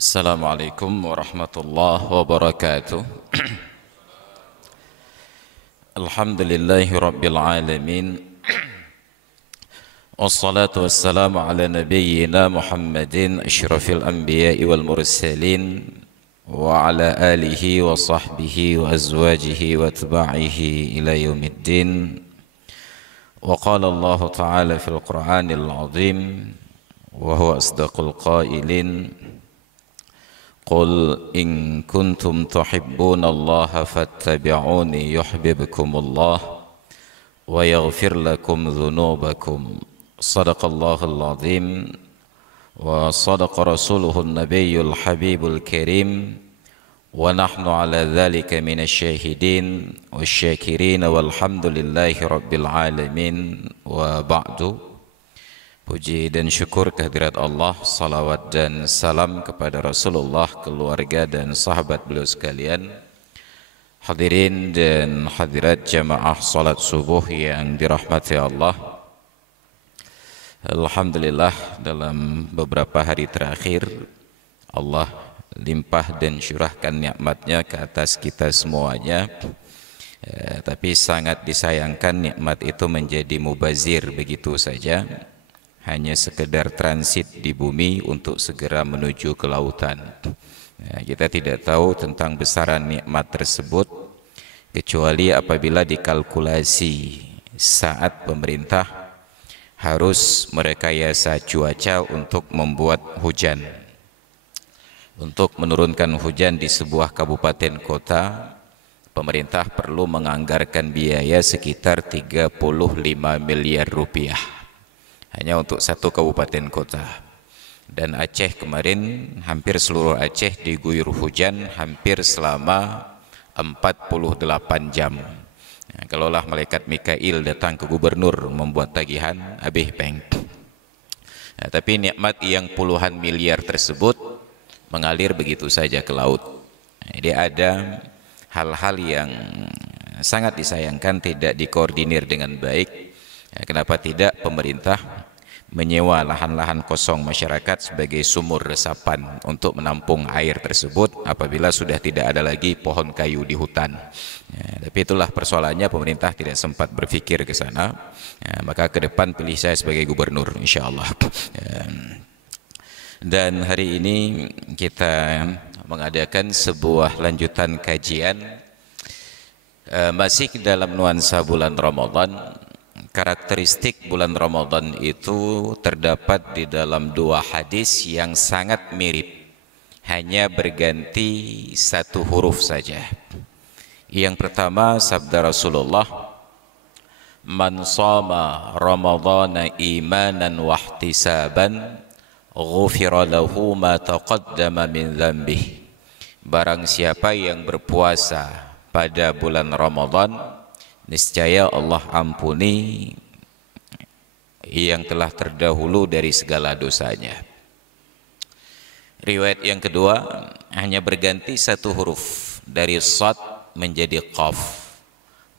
Assalamualaikum warahmatullahi wabarakatuh. Alhamdulillahi rabbil alamin. Wassalatu wassalamu ala nabiyyina Muhammadin asyrafil anbiya'i wal mursalin wa ala alihi wa sahbihi wa azwajihi wa atba'ihi ila yaumiddin. Wa qala Allah ta'ala fil Qur'anil azim wa huwa asdaqul qailin. Qul in kuntum tuhibbunallaha fattabi'uni yuhibbukumullah wa yaghfir lakum dhunubakum. Shadaqallahul azim wa sadaqa rasuluhun nabiyyul habibul karim wa nahnu ala dhalika minasy syahidin wasyakirin walhamdulillahi rabbil alamin wa ba'du. Puji dan syukur kehadirat Allah, salawat dan salam kepada Rasulullah, keluarga dan sahabat beliau sekalian. Hadirin dan hadirat jamaah salat subuh yang dirahmati Allah. Alhamdulillah, dalam beberapa hari terakhir Allah limpah dan curahkan nikmatnya ke atas kita semuanya. Tapi sangat disayangkan nikmat itu menjadi mubazir begitu saja, hanya sekedar transit di bumi untuk segera menuju ke lautan. Kita tidak tahu tentang besaran nikmat tersebut kecuali apabila dikalkulasi saat pemerintah harus merekayasa cuaca untuk membuat hujan, untuk menurunkan hujan di sebuah kabupaten kota. Pemerintah perlu menganggarkan biaya sekitar 35 miliar rupiah hanya untuk satu kabupaten kota. Dan Aceh kemarin, hampir seluruh Aceh diguyur hujan hampir selama 48 jam. Kalaulah malaikat Mikail datang ke gubernur membuat tagihan, habis peng. Tapi nikmat yang puluhan miliar tersebut mengalir begitu saja ke laut. Jadi ada hal-hal yang sangat disayangkan tidak dikoordinir dengan baik. Kenapa tidak pemerintah menyewa lahan-lahan kosong masyarakat sebagai sumur resapan untuk menampung air tersebut apabila sudah tidak ada lagi pohon kayu di hutan. Tapi itulah persoalannya, pemerintah tidak sempat berpikir ke sana. Maka ke depan pilih saya sebagai gubernur insyaallah. Dan hari ini kita mengadakan sebuah lanjutan kajian masih dalam nuansa bulan Ramadan. Karakteristik bulan Ramadan itu terdapat di dalam dua hadis yang sangat mirip, hanya berganti satu huruf saja. Yang pertama sabda Rasulullah, man shama ramadhana imanan wahtisaban ghufira lahu ma taqaddama min dzambihi. Barang siapa yang berpuasa pada bulan Ramadan, niscaya Allah ampuni yang telah terdahulu dari segala dosanya. Riwayat yang kedua hanya berganti satu huruf, dari shad menjadi qaf.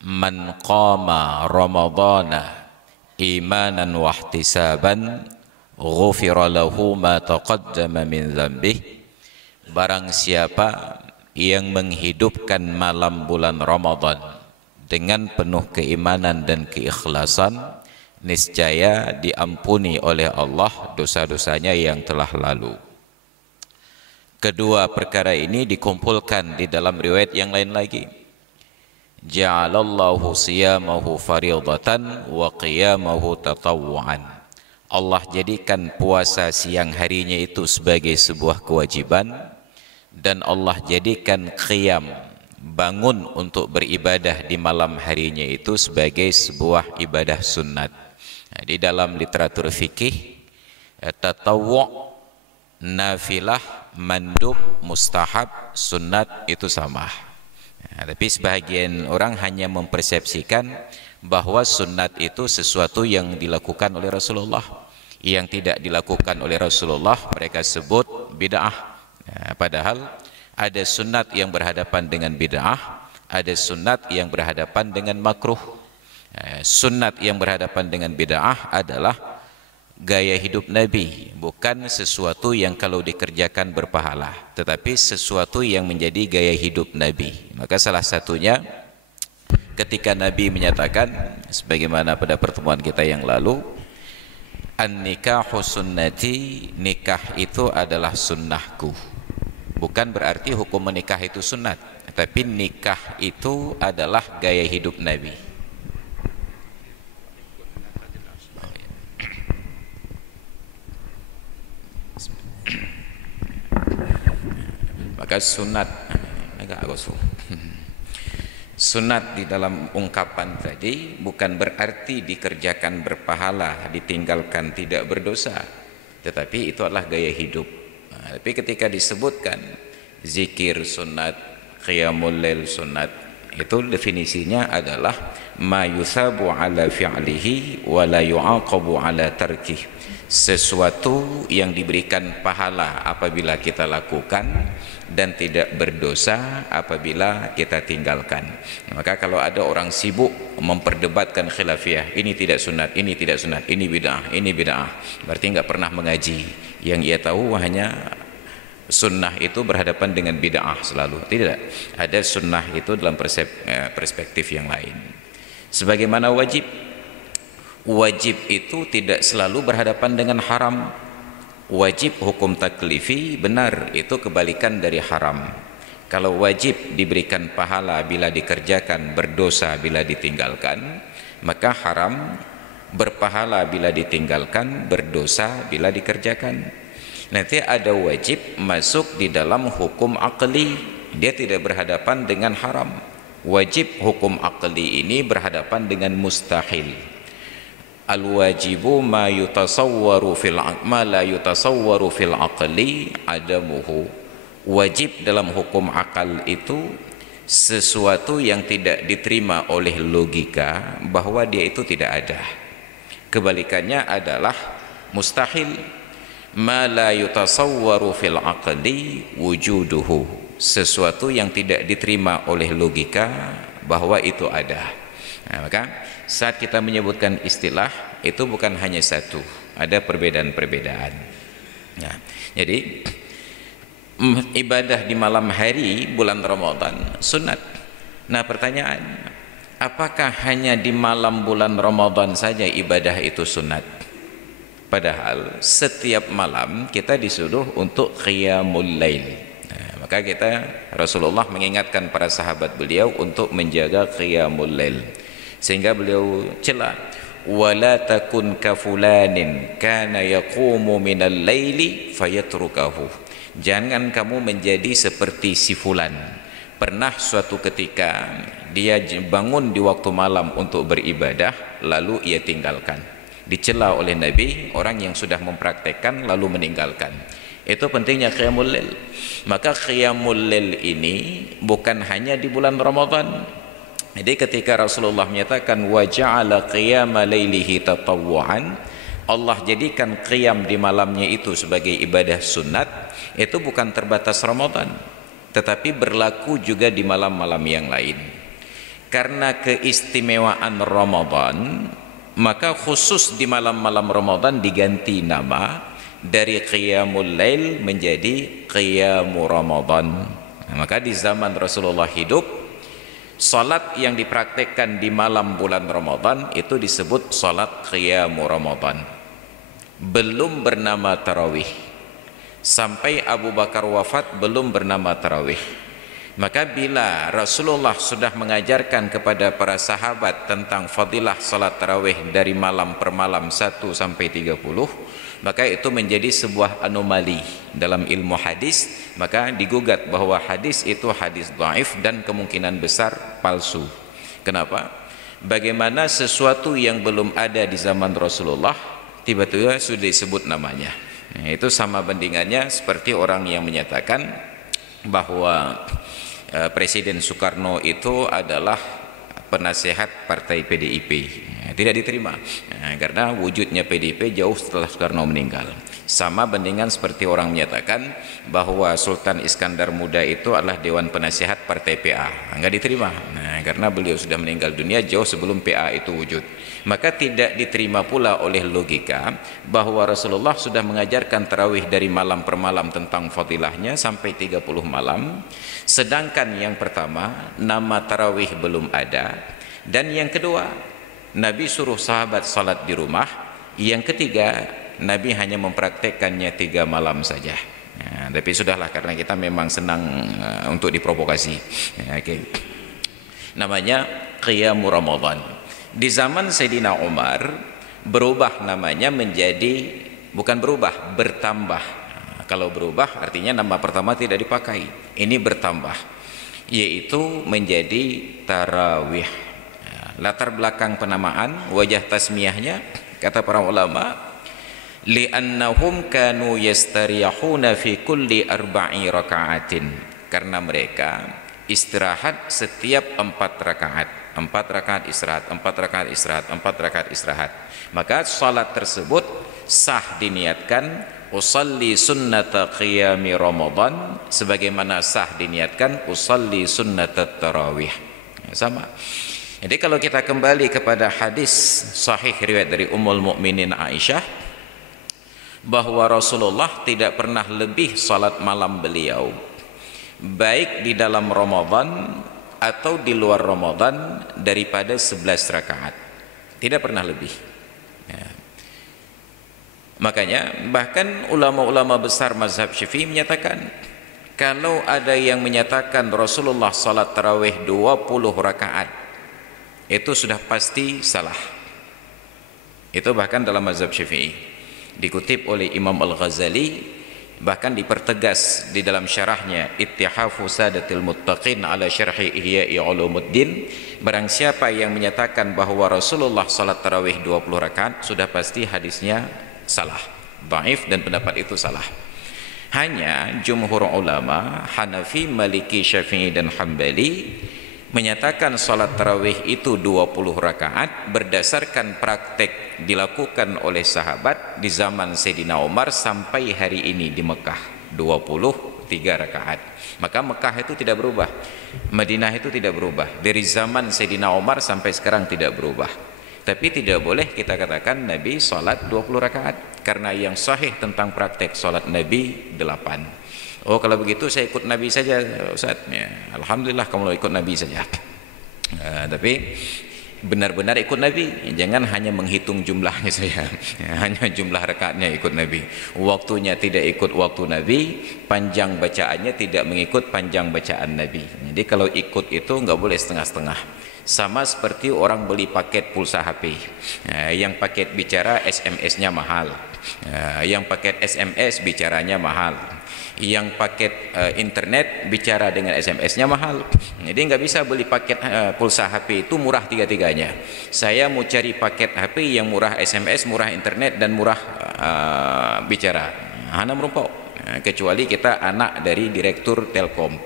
Man qama ramadhana imanan wahtisaban ghufira lahu ma taqaddama min dzambihi. Barang siapa yang menghidupkan malam bulan Ramadan dengan penuh keimanan dan keikhlasan, niscaya diampuni oleh Allah dosa-dosanya yang telah lalu. Kedua perkara ini dikumpulkan di dalam riwayat yang lain lagi. Ja'alallahu siyamahu fardhatan wa qiyamahu tatawwu'an. Allah jadikan puasa siang harinya itu sebagai sebuah kewajiban, dan Allah jadikan qiyam, bangun untuk beribadah di malam harinya itu sebagai sebuah ibadah sunnat. Di dalam literatur fikih, tatawwu', nafilah, mandub, mustahab, sunnat itu sama. Tapi sebahagian orang hanya mempersepsikan bahwa sunat itu sesuatu yang dilakukan oleh Rasulullah. Yang tidak dilakukan oleh Rasulullah mereka sebut bid'ah. Padahal ada sunat yang berhadapan dengan bid'ah, ada sunat yang berhadapan dengan makruh. Sunat yang berhadapan dengan bid'ah adalah gaya hidup Nabi, bukan sesuatu yang kalau dikerjakan berpahala, tetapi sesuatu yang menjadi gaya hidup Nabi. Maka salah satunya ketika Nabi menyatakan sebagaimana pada pertemuan kita yang lalu, an-nikahu sunnati, nikah itu adalah sunnahku. Bukan berarti hukum menikah itu sunnat, tapi nikah itu adalah gaya hidup Nabi. Maka sunat agak agak sunat di dalam ungkapan tadi bukan berarti dikerjakan berpahala, ditinggalkan tidak berdosa, tetapi itu adalah gaya hidup. Tapi ketika disebutkan zikir sunat, qiyamul lail sunat, itu definisinya adalah ma yusabu ala fi'lihi wa la yu'aqabu ala tarkih, sesuatu yang diberikan pahala apabila kita lakukan dan tidak berdosa apabila kita tinggalkan. Maka kalau ada orang sibuk memperdebatkan khilafiyah, ini tidak sunat, ini tidak sunat, ini bid'ah, ini bid'ah, berarti nggak pernah mengaji. Yang ia tahu hanya sunnah itu berhadapan dengan bid'ah selalu. Tidak, ada sunnah itu dalam perspektif yang lain. Sebagaimana wajib, wajib itu tidak selalu berhadapan dengan haram. Wajib hukum taklifi benar itu kebalikan dari haram. Kalau wajib diberikan pahala bila dikerjakan, berdosa bila ditinggalkan, maka haram berpahala bila ditinggalkan, berdosa bila dikerjakan. Nanti ada wajib masuk di dalam hukum aqli, dia tidak berhadapan dengan haram. Wajib hukum aqli ini berhadapan dengan mustahil. Al-wajibu ma yutasawwaru fil ma la yutasawwaru fil aqli adamuhu. Wajib dalam hukum akal itu sesuatu yang tidak diterima oleh logika bahwa dia itu tidak ada. Kebalikannya adalah mustahil. Ma la yutasawwaru fil aqli wujuduhu, sesuatu yang tidak diterima oleh logika bahwa itu ada. Nah, maka saat kita menyebutkan istilah itu bukan hanya satu, ada perbedaan-perbedaan. Nah, jadi ibadah di malam hari bulan Ramadan sunat. Nah, pertanyaan, apakah hanya di malam bulan Ramadan saja ibadah itu sunat? Padahal setiap malam kita disuruh untuk qiyamul lail. Nah, maka Rasulullah mengingatkan para sahabat beliau untuk menjaga qiyamul lail. Sehingga beliau cela, wala takun kafulanin kana yaqumu minal laili fayatrukahu. Jangan kamu menjadi seperti si fulan, pernah suatu ketika dia bangun di waktu malam untuk beribadah lalu ia tinggalkan. Dicela oleh Nabi orang yang sudah mempraktekkan lalu meninggalkan. Itu pentingnya qiyamul lail. Maka qiyamul lail ini bukan hanya di bulan Ramadan. Jadi ketika Rasulullah menyatakan wa ja'ala qiyama lailihi tatawwu'an, Allah jadikan qiyam di malamnya itu sebagai ibadah sunat, itu bukan terbatas Ramadan, tetapi berlaku juga di malam-malam yang lain. Karena keistimewaan Ramadan, maka khusus di malam-malam Ramadan diganti nama dari qiyamul lail menjadi qiyamu Ramadan. Nah, maka di zaman Rasulullah hidup, salat yang dipraktekkan di malam bulan Ramadan itu disebut salat qiyamu Ramadan. Belum bernama tarawih. Sampai Abu Bakar wafat belum bernama tarawih. Maka bila Rasulullah sudah mengajarkan kepada para sahabat tentang fadilah salat tarawih dari malam per malam 1 sampai 30, maka itu menjadi sebuah anomali dalam ilmu hadis. Maka digugat bahwa hadis itu hadis dhaif dan kemungkinan besar palsu. Kenapa? Bagaimana sesuatu yang belum ada di zaman Rasulullah tiba-tiba sudah disebut namanya. Nah, itu sama bandingannya seperti orang yang menyatakan bahwa Presiden Soekarno itu adalah penasihat partai PDIP. Tidak diterima karena wujudnya PDIP jauh setelah Soekarno meninggal. Sama bandingan seperti orang menyatakan bahwa Sultan Iskandar Muda itu adalah Dewan Penasihat Partai PA. Enggak diterima karena beliau sudah meninggal dunia jauh sebelum PA itu wujud. Maka tidak diterima pula oleh logika bahwa Rasulullah sudah mengajarkan tarawih dari malam per malam tentang fadilahnya sampai 30 malam, sedangkan yang pertama nama tarawih belum ada, dan yang kedua Nabi suruh sahabat salat di rumah, yang ketiga Nabi hanya mempraktekkannya 3 malam saja. Tapi sudahlah, karena kita memang senang untuk diprovokasi. Namanya Qiyamul Ramadan. Di zaman Sayyidina Umar berubah namanya menjadi, bukan berubah, bertambah. Kalau berubah artinya nama pertama tidak dipakai, ini bertambah, yaitu menjadi tarawih. Latar belakang penamaan, wajah tasmiyahnya, kata para ulama, li'annahum kanu yastariyahuna fi kulli arba'i raka'atin, karena mereka istirahat setiap 4 rakaat. 4 rakaat istirahat, 4 rakaat istirahat, 4 rakaat istirahat. Maka salat tersebut sah diniatkan usalli sunnata qiyami Ramadan, sebagaimana sah diniatkan usalli sunnata tarawih. Sama. Jadi kalau kita kembali kepada hadis sahih riwayat dari Ummul Mukminin Aisyah, bahwa Rasulullah tidak pernah lebih salat malam beliau, baik di dalam Ramadan atau di luar Ramadan, daripada 11 rakaat. Tidak pernah lebih. Makanya bahkan ulama-ulama besar mazhab Syafi'i menyatakan, kalau ada yang menyatakan Rasulullah salat tarawih 20 rakaat, itu sudah pasti salah. Itu bahkan dalam mazhab Syafi'i. Dikutip oleh Imam Al-Ghazali, bahkan dipertegas di dalam syarahnya Ittihafu Sadatil Muttaqin ala Syarhi Ihya'i Ulumuddin, barang siapa yang menyatakan bahwa Rasulullah salat tarawih 20 rakaat, sudah pasti hadisnya salah, dhaif, dan pendapat itu salah. Hanya jumhur ulama Hanafi, Maliki, Syafi'i dan Hambali menyatakan salat tarawih itu 20 rakaat berdasarkan praktek dilakukan oleh sahabat di zaman Sayyidina Umar sampai hari ini di Mekah, 23 rakaat. Maka Mekah itu tidak berubah, Madinah itu tidak berubah, dari zaman Sayyidina Umar sampai sekarang tidak berubah. Tapi tidak boleh kita katakan Nabi salat 20 rakaat, karena yang sahih tentang praktek salat Nabi 8. Oh, kalau begitu saya ikut Nabi saja, Ustaz. Ya, alhamdulillah kamu ikut Nabi saja. Tapi benar-benar ikut Nabi, jangan hanya menghitung jumlahnya saja. Hanya jumlah rakaatnya ikut Nabi. Waktunya tidak ikut waktu Nabi, panjang bacaannya tidak mengikut panjang bacaan Nabi. Jadi kalau ikut itu nggak boleh setengah-setengah. Sama seperti orang beli paket pulsa HP. Yang paket bicara SMS-nya mahal. Yang paket SMS bicaranya mahal. Yang paket internet bicara dengan SMS-nya mahal. Jadi nggak bisa beli paket pulsa HP itu murah tiga-tiganya. Saya mau cari paket HP yang murah SMS, murah internet, dan murah bicara. Hana merumpok. Kecuali kita anak dari direktur Telkom,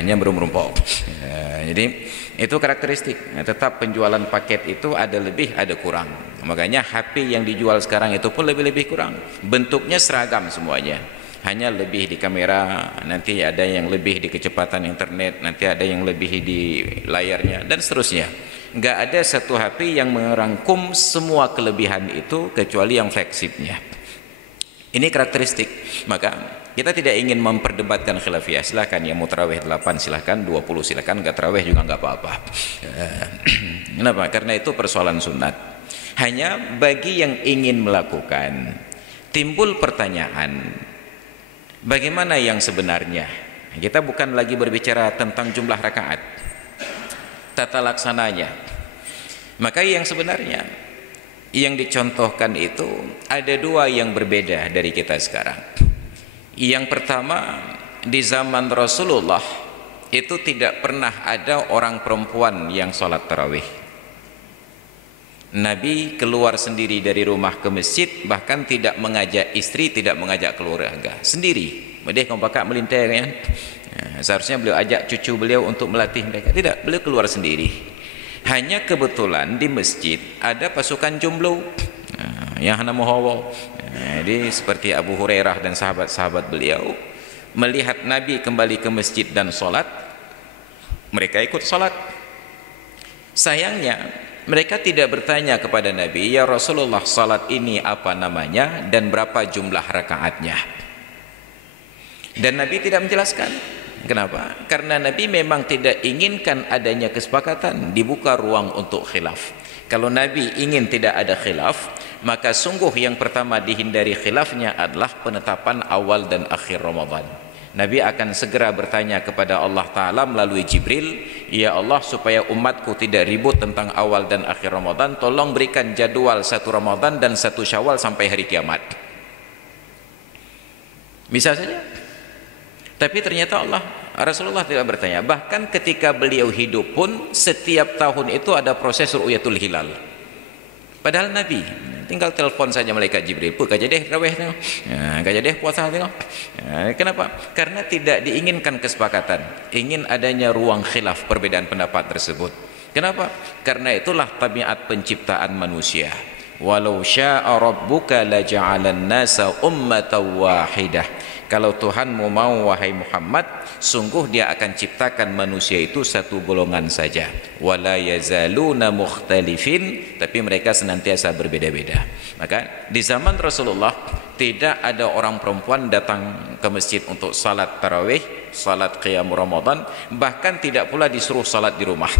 nya belum merumpok. Jadi itu karakteristik. Tetap penjualan paket itu ada lebih, ada kurang. Makanya HP yang dijual sekarang itu pun lebih-lebih kurang. Bentuknya seragam semuanya. Hanya lebih di kamera, nanti ada yang lebih di kecepatan internet, nanti ada yang lebih di layarnya, dan seterusnya. Nggak ada satu HP yang merangkum semua kelebihan itu kecuali yang flagshipnya. Ini karakteristik. Maka kita tidak ingin memperdebatkan khilafiyah. Silakan yang mau tarawih 8 silakan, 20 silakan, nggak tarawih juga nggak apa-apa. Kenapa? Karena itu persoalan sunat. Hanya bagi yang ingin melakukan, timbul pertanyaan, bagaimana yang sebenarnya? Kita bukan lagi berbicara tentang jumlah rakaat, tata laksananya. Maka yang sebenarnya yang dicontohkan itu ada dua yang berbeda dari kita sekarang. Yang pertama, di zaman Rasulullah itu tidak pernah ada orang perempuan yang sholat tarawih. Nabi keluar sendiri dari rumah ke masjid, bahkan tidak mengajak istri, tidak mengajak keluarga, sendiri. Medeh kamu pakak melintai kan? Seharusnya beliau ajak cucu beliau untuk melatih mereka. Tidak, beliau keluar sendiri. Hanya kebetulan di masjid ada pasukan jomblo yang hana muhawa. Jadi seperti Abu Hurairah dan sahabat-sahabat beliau melihat Nabi kembali ke masjid dan sholat, mereka ikut sholat. Sayangnya mereka tidak bertanya kepada Nabi, ya Rasulullah, sholat ini apa namanya dan berapa jumlah rakaatnya. Dan Nabi tidak menjelaskan. Kenapa? Karena Nabi memang tidak inginkan adanya kesepakatan, dibuka ruang untuk khilaf. Kalau Nabi ingin tidak ada khilaf, maka sungguh yang pertama dihindari khilafnya adalah penetapan awal dan akhir Ramadan. Nabi akan segera bertanya kepada Allah Ta'ala melalui Jibril, ya Allah, supaya umatku tidak ribut tentang awal dan akhir Ramadan, tolong berikan jadwal 1 Ramadan dan 1 Syawal sampai hari kiamat. Bisa saja. Tapi ternyata Rasulullah tidak bertanya. Bahkan ketika beliau hidup pun setiap tahun itu ada proses ru'yatul hilal. Padahal Nabi tinggal telepon saja malaikat Jibril, "Pu kaja deh raweh tengok. Kaja deh puasa tengok." Kenapa? Karena tidak diinginkan kesepakatan. Ingin adanya ruang khilaf perbedaan pendapat tersebut. Kenapa? Karena itulah tabiat penciptaan manusia. Walau syaa rabbuka laja'alan nasa ummatan wahidah. Kalau Tuhanmu mau, wahai Muhammad, sungguh dia akan ciptakan manusia itu satu golongan saja. Wala yazaluna mukhtalifin, tapi mereka senantiasa berbeda-beda. Maka di zaman Rasulullah tidak ada orang perempuan datang ke masjid untuk salat tarawih, salat qiyam Ramadan, bahkan tidak pula disuruh salat di rumah.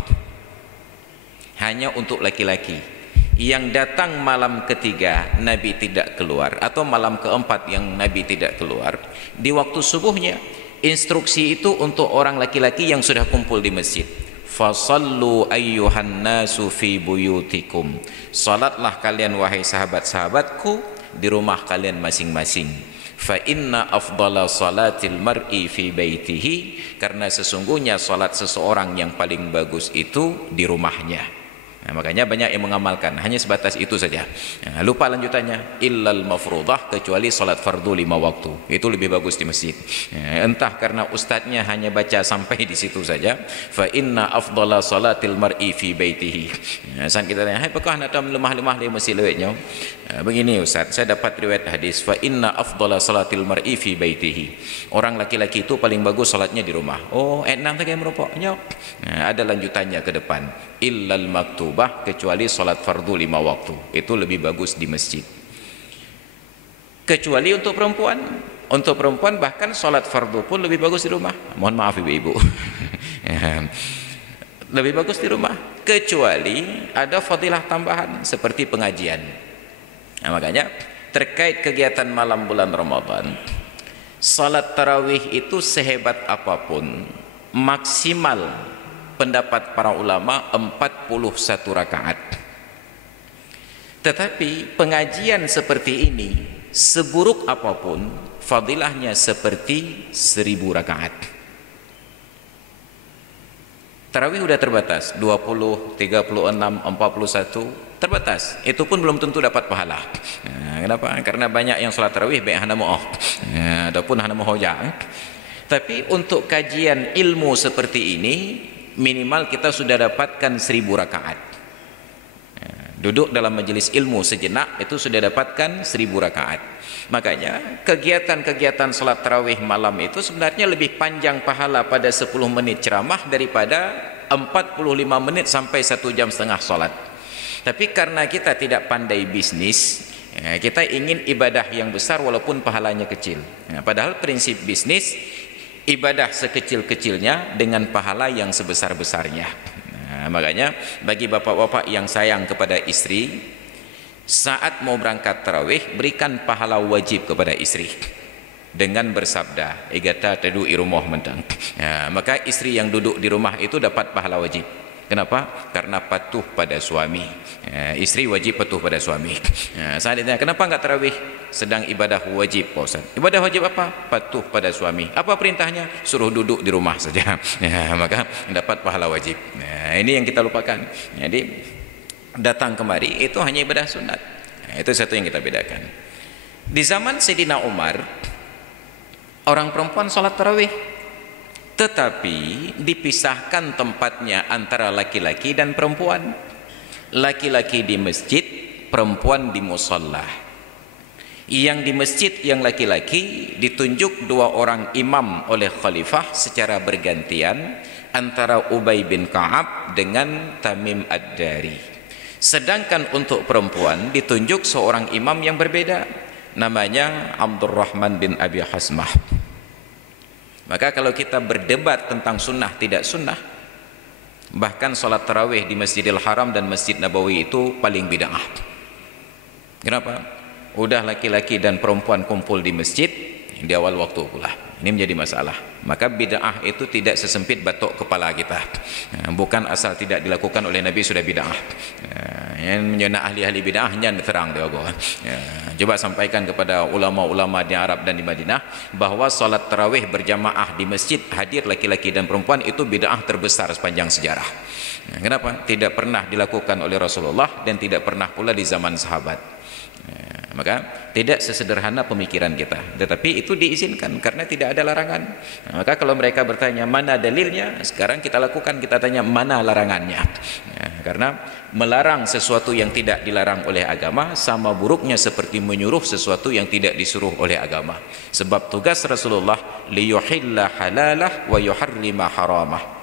Hanya untuk laki-laki. Yang datang malam ketiga Nabi tidak keluar, atau malam keempat yang Nabi tidak keluar, di waktu subuhnya instruksi itu untuk orang laki-laki yang sudah kumpul di masjid. Fasallu ayyuhan nasu fi buyutikum. Salatlah kalian wahai sahabat-sahabatku di rumah kalian masing-masing. Fa inna afdala salatil mar'i fi baitihi, karena sesungguhnya salat seseorang yang paling bagus itu di rumahnya. Makanya banyak yang mengamalkan hanya sebatas itu saja. Lupa lanjutannya, illal mafruḍah, kecuali salat fardu 5 waktu. Itu lebih bagus di masjid. Entah karena ustadznya hanya baca sampai di situ saja. Fa inna afdala salatil mar'i fi baitihi. Sang kita tanya, "Hai, apakah nak lemah-lemah di masjid lewatnya?" Begini ustaz, saya dapat riwayat hadis, fa inna afdala salatil mar'i fi baitihi. Orang laki-laki itu paling bagus salatnya di rumah. Oh, enam tak merupanya. Ada lanjutannya ke depan. Illal maktubah, kecuali salat fardu 5 waktu, itu lebih bagus di masjid. Kecuali untuk perempuan bahkan salat fardu pun lebih bagus di rumah. Mohon maaf ibu-ibu. Lebih bagus di rumah, kecuali ada fadilah tambahan seperti pengajian. Makanya terkait kegiatan malam bulan Ramadan, salat tarawih itu sehebat apapun, maksimal pendapat para ulama 41 rakaat. Tetapi pengajian seperti ini, seburuk apapun, fadilahnya seperti 1000 rakaat. Tarawih udah terbatas, 20, 36, 41, terbatas. Itu pun belum tentu dapat pahala. Kenapa? Karena banyak yang salat tarawih baik hana mo'oh, ataupun hana mo'hoja. Tapi untuk kajian ilmu seperti ini, minimal kita sudah dapatkan 1000 rakaat. Duduk dalam majelis ilmu sejenak itu sudah dapatkan 1000 rakaat. Makanya kegiatan-kegiatan salat tarawih malam itu sebenarnya lebih panjang pahala pada 10 menit ceramah daripada 45 menit sampai 1,5 jam salat. Tapi karena kita tidak pandai bisnis, kita ingin ibadah yang besar walaupun pahalanya kecil. Padahal prinsip bisnis, ibadah sekecil-kecilnya dengan pahala yang sebesar-besarnya. Makanya bagi bapak-bapak yang sayang kepada istri, saat mau berangkat tarawih, berikan pahala wajib kepada istri dengan bersabda, "Igata tadu irumah mentang." Maka istri yang duduk di rumah itu dapat pahala wajib. Kenapa? Karena patuh pada suami. Istri wajib patuh pada suami. Saat ditanya, "Kenapa enggak tarawih?" Sedang ibadah wajib, Pak Ustaz. Ibadah wajib apa? Patuh pada suami. Apa perintahnya? Suruh duduk di rumah saja. Maka dapat pahala wajib. Ini yang kita lupakan. Jadi datang kemari itu hanya ibadah sunat. Itu satu yang kita bedakan. Di zaman Sayyidina Umar, orang perempuan sholat tarawih tetapi dipisahkan tempatnya antara laki-laki dan perempuan. Laki-laki di masjid, perempuan di musalla. Yang di masjid yang laki-laki ditunjuk 2 orang imam oleh khalifah secara bergantian antara Ubay bin Ka'ab dengan Tamim Ad-Dari. Sedangkan untuk perempuan ditunjuk seorang imam yang berbeda, namanya Abdurrahman bin Abi Hasmah. Maka kalau kita berdebat tentang sunnah tidak sunnah, bahkan sholat tarawih di Masjidil Haram dan Masjid Nabawi itu paling bid'ah. Kenapa? Udah laki-laki dan perempuan kumpul di masjid di awal waktu pula. Ini menjadi masalah. Maka bid'ah itu tidak sesempit batok kepala kita. Bukan asal tidak dilakukan oleh Nabi sudah bid'ah. Yang menjadi ahli-ahli bid'ah hanya terang dia. Coba sampaikan kepada ulama-ulama di Arab dan di Madinah bahwa salat tarawih berjamaah di masjid hadir laki-laki dan perempuan itu bid'ah terbesar sepanjang sejarah. Kenapa? Tidak pernah dilakukan oleh Rasulullah dan tidak pernah pula di zaman sahabat. Maka tidak sesederhana pemikiran kita, tetapi itu diizinkan karena tidak ada larangan. Maka kalau mereka bertanya mana dalilnya, sekarang kita lakukan, kita tanya mana larangannya. Karena melarang sesuatu yang tidak dilarang oleh agama sama buruknya seperti menyuruh sesuatu yang tidak disuruh oleh agama. Sebab tugas Rasulullah liyuhilla halalah wa yuharrima haramah,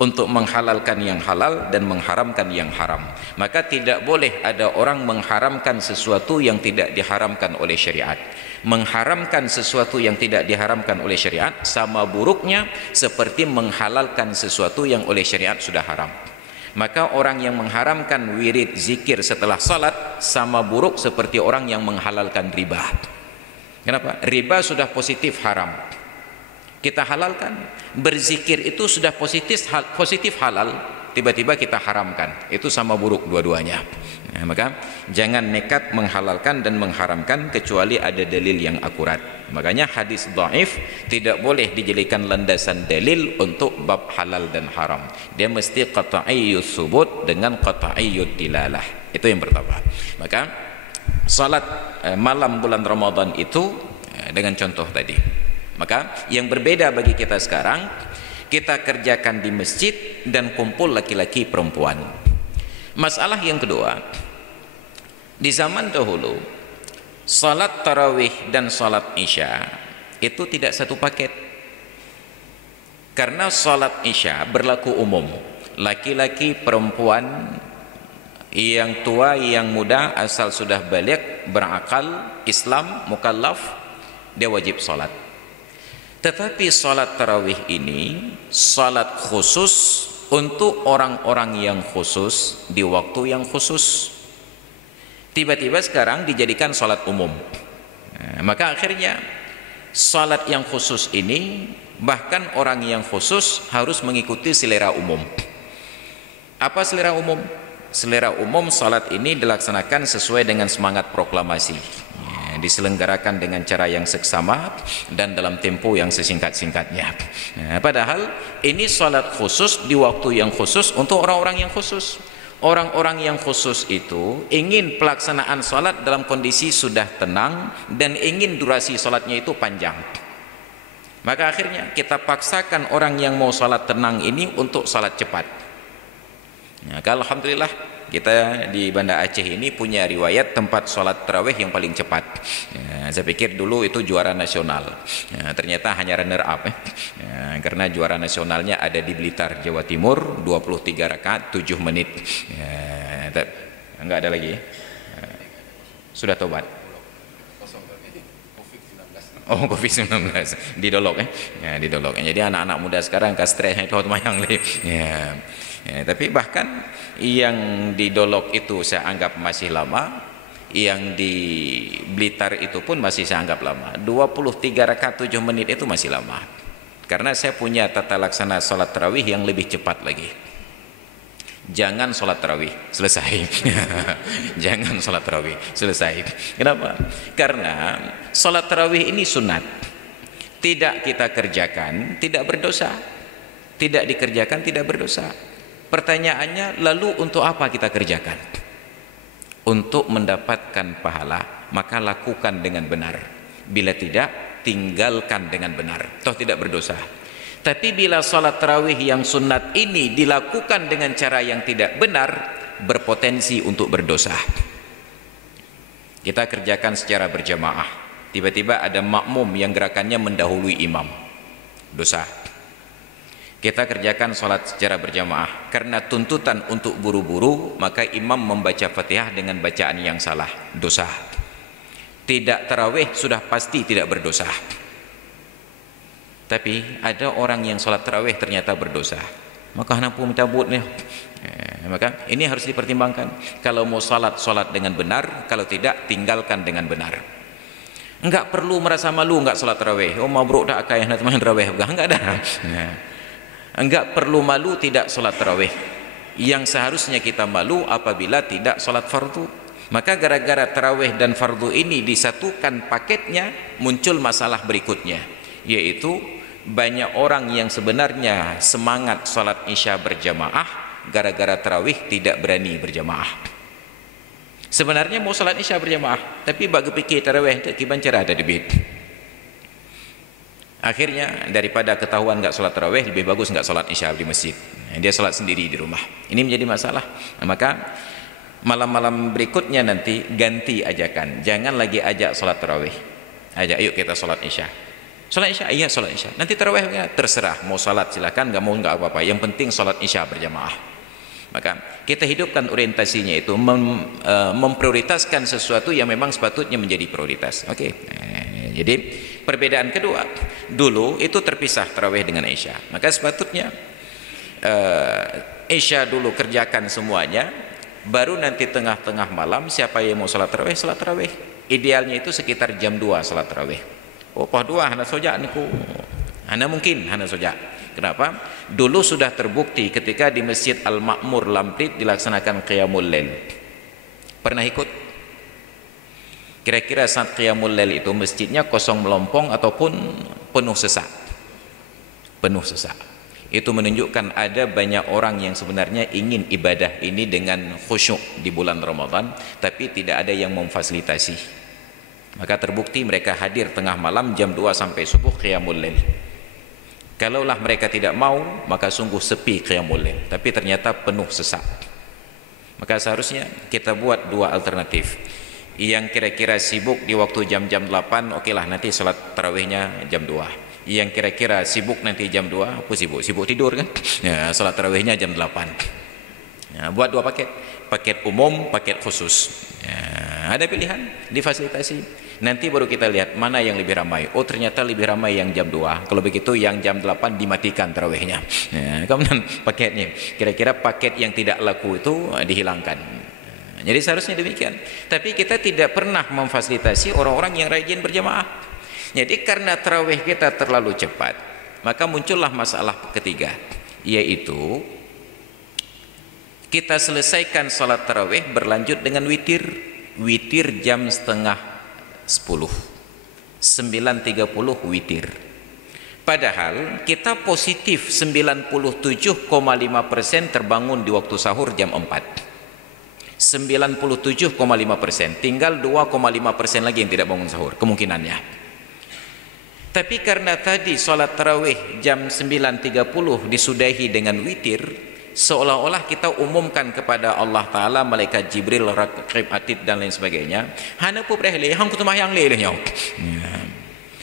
untuk menghalalkan yang halal dan mengharamkan yang haram. Maka tidak boleh ada orang mengharamkan sesuatu yang tidak diharamkan oleh syariat. Mengharamkan sesuatu yang tidak diharamkan oleh syariat sama buruknya seperti menghalalkan sesuatu yang oleh syariat sudah haram. Maka orang yang mengharamkan wirid zikir setelah salat sama buruk seperti orang yang menghalalkan riba. Kenapa? Riba sudah positif haram, kita halalkan. Berzikir itu sudah positif halal, tiba-tiba kita haramkan, itu sama buruk dua-duanya. Maka jangan nekat menghalalkan dan mengharamkan kecuali ada dalil yang akurat. Makanya hadis dhaif tidak boleh dijadikan landasan dalil untuk bab halal dan haram. Dia mesti qat'iyyus subut dengan qat'iyyud dilalah. Itu yang pertama. Maka salat malam bulan Ramadan itu dengan contoh tadi. Maka yang berbeda bagi kita sekarang, kita kerjakan di masjid dan kumpul laki-laki perempuan. Masalah yang kedua, di zaman dahulu salat tarawih dan salat isya itu tidak satu paket. Karena salat isya berlaku umum, laki-laki perempuan, yang tua yang muda, asal sudah baligh, berakal, Islam, mukallaf, dia wajib salat. Tetapi salat tarawih ini salat khusus untuk orang-orang yang khusus di waktu yang khusus. Tiba-tiba sekarang dijadikan salat umum. Maka akhirnya salat yang khusus ini bahkan orang yang khusus harus mengikuti selera umum. Apa selera umum? Selera umum salat ini dilaksanakan sesuai dengan semangat proklamasi. Diselenggarakan dengan cara yang seksama dan dalam tempo yang sesingkat-singkatnya. Padahal ini salat khusus di waktu yang khusus untuk orang-orang yang khusus. Orang-orang yang khusus itu ingin pelaksanaan salat dalam kondisi sudah tenang dan ingin durasi salatnya itu panjang. Maka akhirnya kita paksakan orang yang mau salat tenang ini untuk salat cepat. Alhamdulillah kita di Banda Aceh ini punya riwayat tempat sholat tarawih yang paling cepat. Saya pikir dulu itu juara nasional. Ternyata hanya runner up. Karena juara nasionalnya ada di Blitar, Jawa Timur, 23 rakaat 7 menit. Enggak ada lagi. Sudah tobat. Oh, COVID-19 didolok didolok. Jadi anak-anak muda sekarang kastres itu mayang le. Tapi bahkan yang di Dolok itu saya anggap masih lama, yang di Blitar itu pun masih saya anggap lama. 23 rakaat 7 menit itu masih lama. Karena saya punya tata laksana sholat tarawih yang lebih cepat lagi. Jangan sholat tarawih selesai. Jangan sholat tarawih selesai. Kenapa? Karena sholat tarawih ini sunat. Tidak kita kerjakan tidak berdosa. Tidak dikerjakan tidak berdosa. Pertanyaannya, lalu untuk apa kita kerjakan? Untuk mendapatkan pahala, maka lakukan dengan benar. Bila tidak, tinggalkan dengan benar. Toh tidak berdosa. Tapi bila salat tarawih yang sunat ini dilakukan dengan cara yang tidak benar, berpotensi untuk berdosa. Kita kerjakan secara berjamaah, tiba-tiba ada makmum yang gerakannya mendahului imam, dosa. Kita kerjakan salat secara berjamaah, karena tuntutan untuk buru-buru maka imam membaca Fatihah dengan bacaan yang salah, dosa. Tidak tarawih sudah pasti tidak berdosa. Tapi ada orang yang salat tarawih ternyata berdosa, maka hendak pun mencabutnya. Maka ini harus dipertimbangkan. Kalau mau salat dengan benar, kalau tidak tinggalkan dengan benar. Enggak perlu merasa malu enggak salat tarawih. Oh mabruk dah akay nak main tarawih, enggak ada. Enggak perlu malu tidak salat tarawih. Yang seharusnya kita malu apabila tidak salat fardu. Maka gara-gara tarawih dan fardu ini disatukan paketnya, muncul masalah berikutnya, yaitu banyak orang yang sebenarnya semangat salat isya berjamaah, gara-gara tarawih tidak berani berjamaah. Sebenarnya mau salat isya berjamaah, tapi bagi fikir tarawih tak kiban cara ada debit. Akhirnya daripada ketahuan enggak salat tarawih, lebih bagus enggak salat isya di masjid. Dia salat sendiri di rumah. Ini menjadi masalah. Maka malam-malam berikutnya nanti ganti ajakan. Jangan lagi ajak salat tarawih. Ajak yuk kita salat isya. Salat isya, iya salat isya. Nanti tarawih ya, terserah mau salat silakan, enggak mau enggak apa-apa. Yang penting salat isya berjamaah. Maka kita hidupkan orientasinya itu memprioritaskan sesuatu yang memang sepatutnya menjadi prioritas. Oke. Jadi perbedaan kedua, dulu itu terpisah tarawih dengan isya. Maka sepatutnya isya dulu kerjakan semuanya, baru nanti tengah-tengah malam siapa yang mau salat tarawih, salat tarawih. Idealnya itu sekitar jam 2 salat tarawih. Oh pah 2 hana sojak niku. Hana mungkin hana sojak. Kenapa? Dulu sudah terbukti ketika di Masjid Al-Ma'mur Lamprit dilaksanakan qiyamul lail. Pernah ikut? Kira-kira saat qiyamul lail itu masjidnya kosong melompong ataupun penuh sesak? Penuh sesak. Itu menunjukkan ada banyak orang yang sebenarnya ingin ibadah ini dengan khusyuk di bulan Ramadan, tapi tidak ada yang memfasilitasi. Maka terbukti mereka hadir tengah malam jam 2 sampai subuh qiyamul lail. Kalaulah mereka tidak mau, maka sungguh sepi qiyamul lail, tapi ternyata penuh sesak. Maka seharusnya kita buat dua alternatif. Yang kira-kira sibuk di waktu jam-jam 8, okelah nanti salat tarawihnya jam 2. Yang kira-kira sibuk nanti jam 2, apa sibuk? Sibuk tidur kan? Ya, salat tarawihnya jam 8. Ya, buat dua paket. Paket umum, paket khusus. Ya, ada pilihan, difasilitasi. Nanti baru kita lihat mana yang lebih ramai. Oh ternyata lebih ramai yang jam 2. Kalau begitu yang jam 8 dimatikan tarawihnya. Ya, kemudian paketnya. Kira-kira paket yang tidak laku itu dihilangkan. Jadi seharusnya demikian. Tapi kita tidak pernah memfasilitasi orang-orang yang rajin berjamaah. Jadi karena tarawih kita terlalu cepat, maka muncullah masalah ketiga, yaitu kita selesaikan salat tarawih berlanjut dengan witir. Witir jam setengah 10, 9.30 witir. Padahal kita positif 97,5% terbangun di waktu sahur jam 4. 97,5%, tinggal 2,5% lagi yang tidak bangun sahur kemungkinannya. Tapi karena tadi salat tarawih jam 9.30 disudahi dengan witir, seolah-olah kita umumkan kepada Allah Ta'ala, malaikat Jibril, Raqib Atid dan lain sebagainya, hana pu prehle hang kutumah yang lelehnya.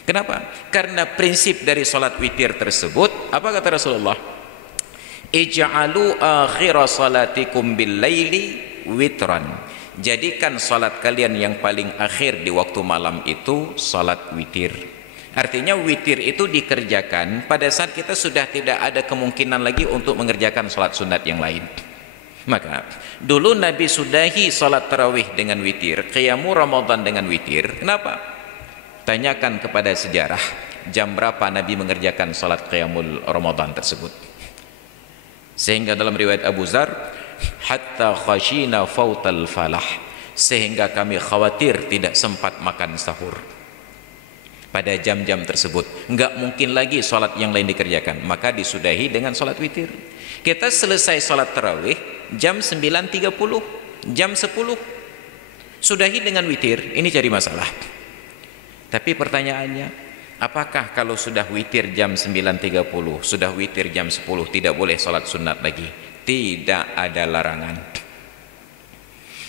Kenapa? Karena prinsip dari salat witir tersebut, apa kata Rasulullah? Ij'alu akhir salatikum bil laili witran. Jadikan salat kalian yang paling akhir di waktu malam itu salat witir. Artinya witir itu dikerjakan pada saat kita sudah tidak ada kemungkinan lagi untuk mengerjakan salat sunat yang lain. Maka dulu Nabi sudahi salat tarawih dengan witir, qiyamul Ramadan dengan witir. Kenapa? Tanyakan kepada sejarah jam berapa Nabi mengerjakan salat qiyamul Ramadan tersebut. Sehingga dalam riwayat Abu Dzar, hatta khashina fautal falah, sehingga kami khawatir tidak sempat makan sahur pada jam-jam tersebut. Enggak mungkin lagi salat yang lain dikerjakan, maka disudahi dengan salat witir. Kita selesai salat tarawih jam 9.30, jam 10 sudahi dengan witir. Ini jadi masalah. Tapi pertanyaannya, Apakah kalau sudah witir jam 9.30, sudah witir jam 10 tidak boleh sholat sunat lagi? Tidak ada larangan.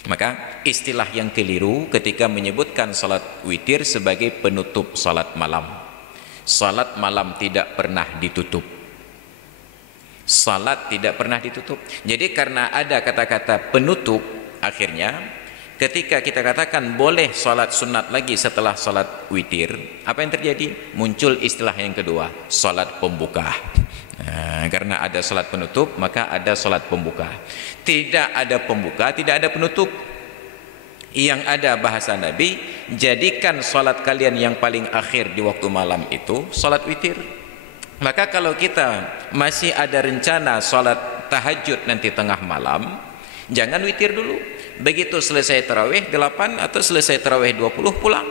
Maka istilah yang keliru ketika menyebutkan sholat witir sebagai penutup sholat malam. Sholat malam tidak pernah ditutup. Salat tidak pernah ditutup. Jadi karena ada kata-kata penutup, akhirnya ketika kita katakan boleh sholat sunat lagi setelah sholat witir, apa yang terjadi? Muncul istilah yang kedua, sholat pembuka. Nah, karena ada sholat penutup, maka ada sholat pembuka. Tidak ada pembuka, tidak ada penutup. Yang ada bahasa Nabi, jadikan sholat kalian yang paling akhir di waktu malam itu sholat witir. Maka kalau kita masih ada rencana sholat tahajud nanti tengah malam, jangan witir dulu. Begitu selesai tarawih 8 atau selesai tarawih 20 pulang.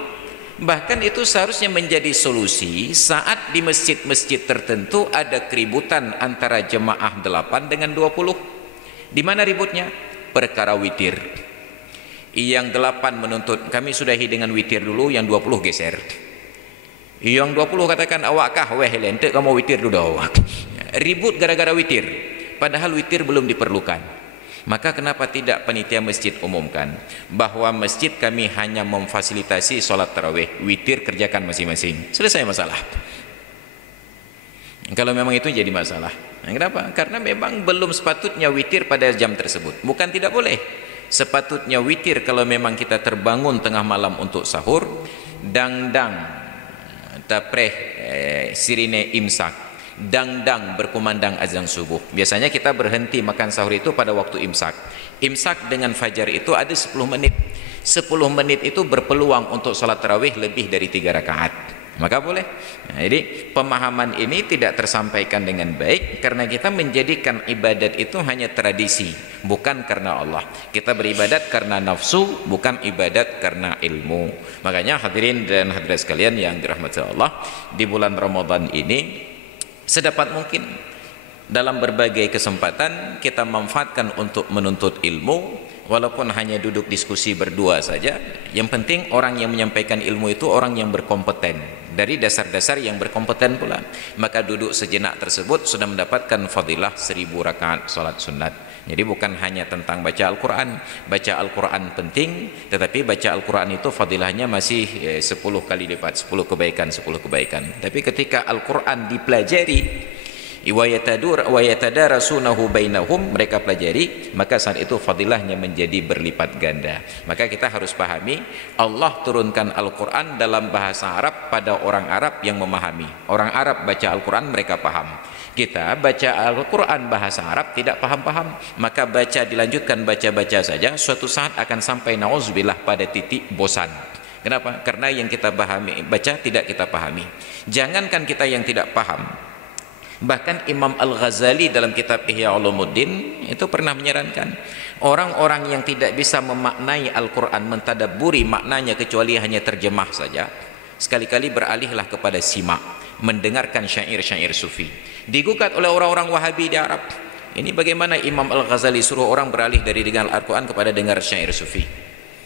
Bahkan itu seharusnya menjadi solusi saat di masjid-masjid tertentu ada keributan antara jemaah 8 dengan 20. Di mana ributnya? Perkara witir. Yang 8 menuntut kami sudahi dengan witir dulu, yang 20 geser. Yang 20 katakan awakkah weh lentek kamu witir dulu. Ribut gara-gara witir. Padahal witir belum diperlukan. Maka kenapa tidak panitia masjid umumkan bahwa masjid kami hanya memfasilitasi sholat tarawih, witir kerjakan masing-masing, selesai masalah. Kalau memang itu jadi masalah, kenapa? Karena memang belum sepatutnya witir pada jam tersebut. Bukan tidak boleh, sepatutnya witir kalau memang kita terbangun tengah malam untuk sahur, dang-dang tapreh sirine imsak, dang-dang berkumandang azan subuh. Biasanya kita berhenti makan sahur itu pada waktu imsak. Imsak dengan fajar itu ada 10 menit. 10 menit itu berpeluang untuk sholat tarawih lebih dari 3 rakaat. Maka boleh. Nah, jadi pemahaman ini tidak tersampaikan dengan baik karena kita menjadikan ibadat itu hanya tradisi, bukan karena Allah. Kita beribadat karena nafsu, bukan ibadat karena ilmu. Makanya hadirin dan hadirat sekalian yang dirahmati Allah, di bulan Ramadan ini sedapat mungkin dalam berbagai kesempatan kita manfaatkan untuk menuntut ilmu, walaupun hanya duduk diskusi berdua saja. Yang penting orang yang menyampaikan ilmu itu orang yang berkompeten, dari dasar-dasar yang berkompeten pula. Maka duduk sejenak tersebut sudah mendapatkan fadilah 1000 rakaat salat sunat. Jadi bukan hanya tentang baca Al-Quran. Baca Al-Quran penting, tetapi baca Al-Quran itu fadilahnya masih 10 kali lipat, 10 kebaikan, 10 kebaikan. Tapi ketika Al-Quran dipelajari, wa yatadarasunahu bainahum, mereka pelajari, maka saat itu fadilahnya menjadi berlipat ganda. Maka kita harus pahami, Allah turunkan Al-Quran dalam bahasa Arab pada orang Arab yang memahami. Orang Arab baca Al-Quran mereka paham. Kita baca Al-Quran bahasa Arab tidak paham-paham, maka baca dilanjutkan baca-baca saja, suatu saat akan sampai nauzubillah pada titik bosan. Kenapa? Karena yang kita pahami baca tidak kita pahami. Jangankan kita yang tidak paham, bahkan Imam Al-Ghazali dalam kitab Ihya Ulumuddin itu pernah menyarankan orang-orang yang tidak bisa memaknai Al-Quran, mentadabburi maknanya kecuali hanya terjemah saja, sekali-kali beralihlah kepada simak, mendengarkan syair-syair sufi. Digugat oleh orang-orang Wahabi di Arab, ini bagaimana Imam Al-Ghazali suruh orang beralih dari dengar Al-Quran kepada dengar syair sufi.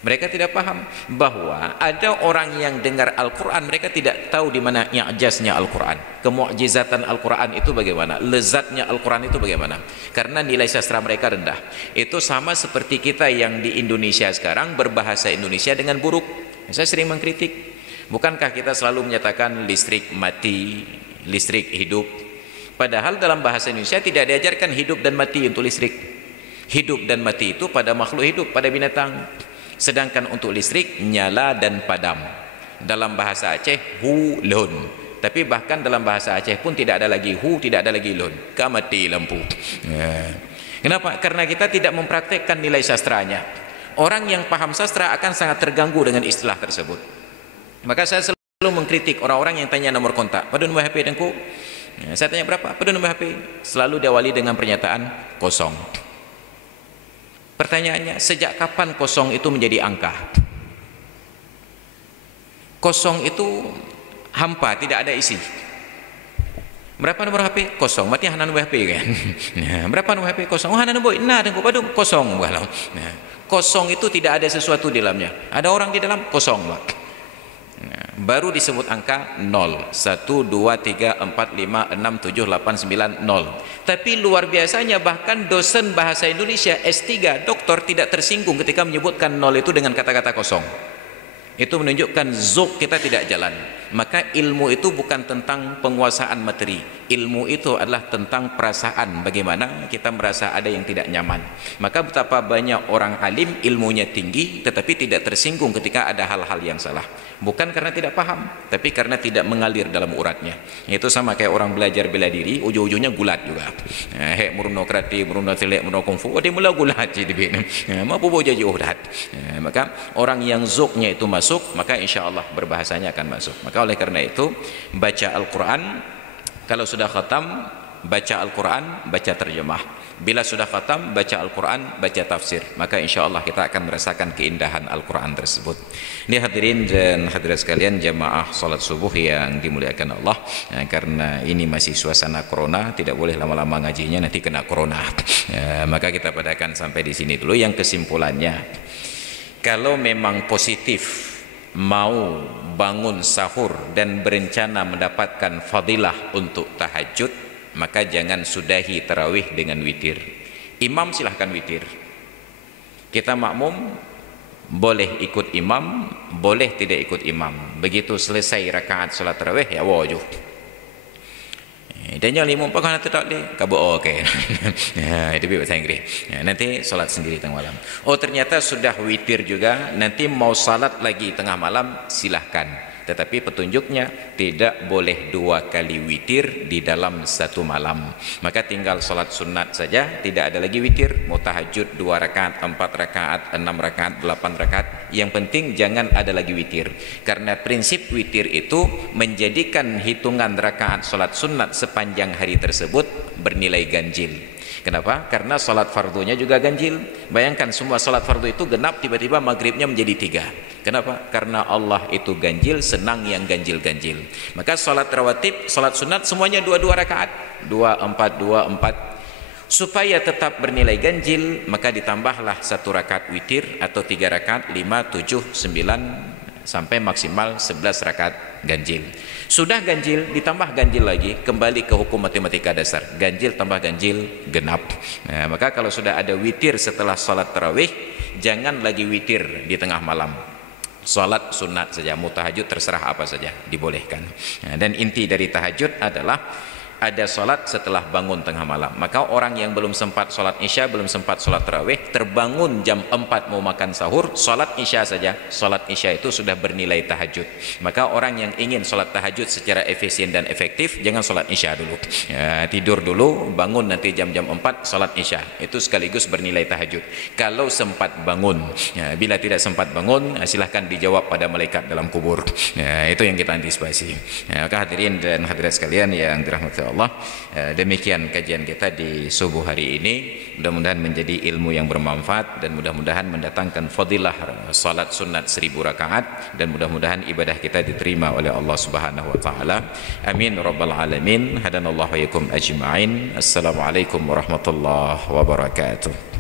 Mereka tidak paham bahwa ada orang yang dengar Al-Quran, mereka tidak tahu di mana i'jaznya Al-Quran, kemu'jizatan Al-Quran itu bagaimana, lezatnya Al-Quran itu bagaimana, karena nilai sastra mereka rendah. Itu sama seperti kita yang di Indonesia sekarang berbahasa Indonesia dengan buruk. Saya sering mengkritik, bukankah kita selalu menyatakan listrik mati, listrik hidup, padahal dalam bahasa Indonesia tidak diajarkan hidup dan mati untuk listrik. Hidup dan mati itu pada makhluk hidup, pada binatang. Sedangkan untuk listrik nyala dan padam. Dalam bahasa Aceh hulun. Tapi bahkan dalam bahasa Aceh pun tidak ada lagi hu, tidak ada lagi lun. Mati lampu. Kenapa? Karena kita tidak mempraktekkan nilai sastranya. Orang yang paham sastra akan sangat terganggu dengan istilah tersebut. Maka saya selalu mengkritik orang-orang yang tanya nomor kontak. Pada nomor HP dengku. Saya tanya berapa? Pada nomor HP. Selalu diawali dengan pernyataan kosong. Pertanyaannya, sejak kapan kosong itu menjadi angka? Kosong itu hampa, tidak ada isi. Berapa nomor HP? Kosong. Mati hana nomor HP kan? Berapa nomor HP? Kosong. Oh, hana nomor. Nah, tengok padu kosong. Kosong itu tidak ada sesuatu di dalamnya. Ada orang di dalam, kosong, Pak. baru disebut angka 0, 1, 2, 3, 4, 5, 6, 7, 8, 9, 0. Tapi luar biasanya bahkan dosen bahasa Indonesia S3 doktor tidak tersinggung ketika menyebutkan 0 itu dengan kata-kata kosong. Itu menunjukkan zuk kita tidak jalan. Maka ilmu itu bukan tentang penguasaan materi. Ilmu itu adalah tentang perasaan, bagaimana kita merasa ada yang tidak nyaman. Maka betapa banyak orang alim ilmunya tinggi tetapi tidak tersinggung ketika ada hal-hal yang salah. Bukan karena tidak paham, tapi karena tidak mengalir dalam uratnya. Itu sama kayak orang belajar bela diri, ujung-ujungnya gulat juga. Hek murno krati, murno telek, murno kungfu, dia mula gulat jadi bina. Mampu boja urat. Maka orang yang zuknya itu masuk, maka insya Allah berbahasanya akan masuk. Maka oleh karena itu baca Al-Quran, kalau sudah khatam baca Al-Quran, baca terjemah. Bila sudah khatam baca Al-Quran, baca tafsir. Maka insya Allah kita akan merasakan keindahan Al-Quran tersebut. Ini hadirin dan hadirat sekalian jamaah salat subuh yang dimuliakan Allah. Karena ini masih suasana corona, tidak boleh lama-lama ngajinya, nanti kena corona. Maka kita padakan sampai di sini dulu. Yang kesimpulannya, kalau memang positif mau bangun sahur dan berencana mendapatkan fadilah untuk tahajud, maka jangan sudahi tarawih dengan witir. Imam silahkan witir. Kita makmum boleh ikut imam, boleh tidak ikut imam. Begitu selesai rakaat salat tarawih ya wajib. Dan yang lima empat kan tak boleh kabu okey. Itu bahasa Inggris. Nanti solat sendiri tengah malam. Oh ternyata sudah witir juga, nanti mau salat lagi tengah malam silahkan. Tetapi petunjuknya tidak boleh 2 kali witir di dalam satu malam. Maka tinggal solat sunat saja, tidak ada lagi witir. Mau tahajud 2 rakaat, 4 rakaat, 6 rakaat, 8 rakaat. Yang penting jangan ada lagi witir. Karena prinsip witir itu menjadikan hitungan rakaat solat sunat sepanjang hari tersebut bernilai ganjil. Kenapa? Karena salat fardunya juga ganjil. Bayangkan semua salat fardu itu genap, tiba-tiba maghribnya menjadi 3. Kenapa? Karena Allah itu ganjil, senang yang ganjil-ganjil. Maka salat rawatib, salat sunat semuanya 2 rakaat. 2, 4, 2, 4. Supaya tetap bernilai ganjil, maka ditambahlah 1 rakaat witir atau 3 rakaat, 5, 7, 9 sampai maksimal 11 rakaat ganjil. Sudah ganjil, ditambah ganjil lagi, kembali ke hukum matematika dasar. Ganjil tambah ganjil, genap. Nah, maka kalau sudah ada witir setelah salat tarawih, jangan lagi witir di tengah malam. Salat sunat saja, mau tahajud terserah apa saja, dibolehkan. Nah, dan inti dari tahajud adalah ada salat setelah bangun tengah malam. Maka orang yang belum sempat salat isya, belum sempat salat tarawih, terbangun jam 4 mau makan sahur, salat isya saja. Salat isya itu sudah bernilai tahajud. Maka orang yang ingin salat tahajud secara efisien dan efektif, jangan salat isya dulu. Ya, tidur dulu, bangun nanti jam-jam 4 salat isya. Itu sekaligus bernilai tahajud. Kalau sempat bangun, ya, bila tidak sempat bangun, silahkan dijawab pada malaikat dalam kubur. Ya, itu yang kita antisipasi. Ya, maka hadirin dan hadirat sekalian yang dirahmati Allah, demikian kajian kita di subuh hari ini. Mudah-mudahan menjadi ilmu yang bermanfaat dan mudah-mudahan mendatangkan fadilah salat sunat 1000 rakaat dan mudah-mudahan ibadah kita diterima oleh Allah Subhanahu wa taala. Amin rabbal alamin. Hadanallahu wa iyyakum ajma'in. Assalamualaikum warahmatullahi wabarakatuh.